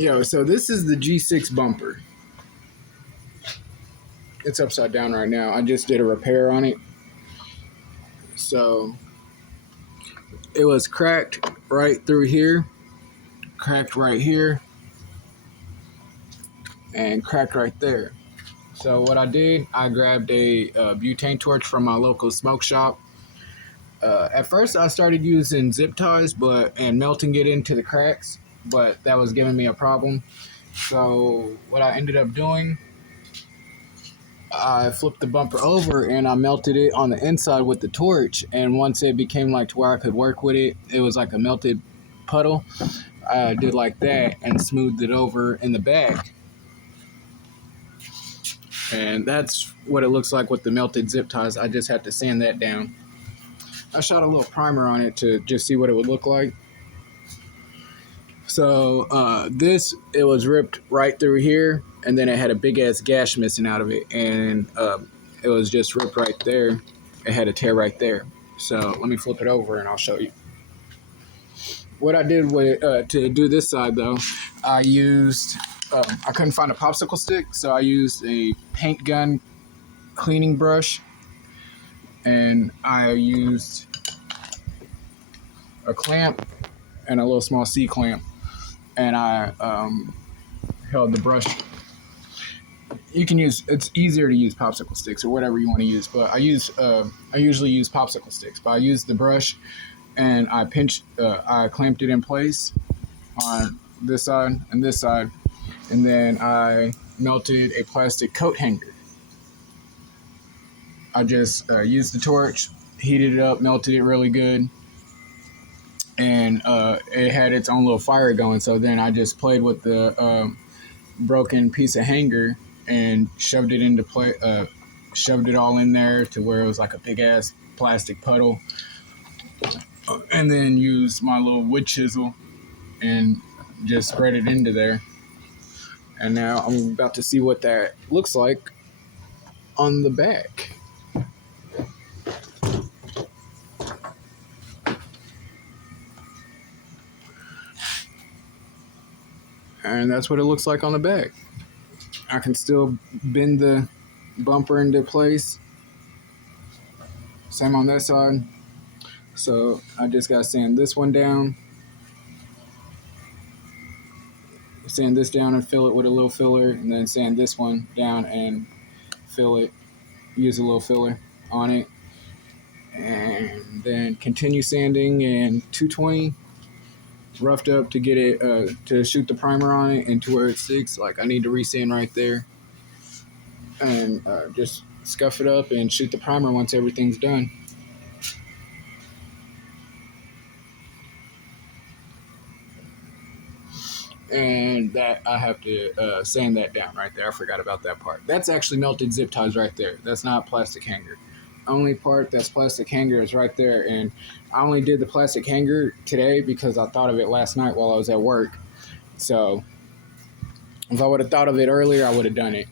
Yo, so this is the G6 bumper. It's upside down right now. I just did a repair on it. So it was cracked right through here, cracked right here, and cracked right there. So what I did, I grabbed a butane torch from my local smoke shop. At first, I started using zip ties, and melting it into the cracks, but that was giving me a problem. So what I ended up doing, I flipped the bumper over and I melted it on the inside with the torch. And once it became like to where I could work with it, it was like a melted puddle. I did like that and smoothed it over in the back. And that's what it looks like with the melted zip ties. I just had to sand that down. I shot a little primer on it to just see what it would look like. So it was ripped right through here, and then it had a big ass gash missing out of it, and it was just ripped right there. It had a tear right there. So let me flip it over and I'll show you. What I did with to do this side though, I used I couldn't find a popsicle stick, so I used a paint gun cleaning brush, and I used a clamp and a little small C clamp, and I held the brush. You can use, it's easier to use popsicle sticks or whatever you want to use, but I usually use popsicle sticks, but I used the brush and I clamped it in place on this side and this side, and then I melted a plastic coat hanger. I just used the torch, heated it up, melted it really good, and it had its own little fire going. So then I just played with the broken piece of hanger and shoved it all in there to where it was like a big ass plastic puddle, and then used my little wood chisel and just spread it into there. And now I'm about to see what that looks like on the back. And that's what it looks like on the back. I can still bend the bumper into place. Same on that side. So I just got to sand this one down. Sand this down and fill it with a little filler, and then sand this one down and fill it. Use a little filler on it. And then continue sanding in 220. Roughed up to get it to shoot the primer on it and to where it sticks. Like I need to resand right there, and just scuff it up and shoot the primer once everything's done. And that I have to sand that down right there. I forgot about that part. That's actually melted zip ties right there. That's not plastic hanger. Only part that's plastic hanger is right there, and I only did the plastic hanger today because I thought of it last night while I was at work. So if I would have thought of it earlier, I would have done it.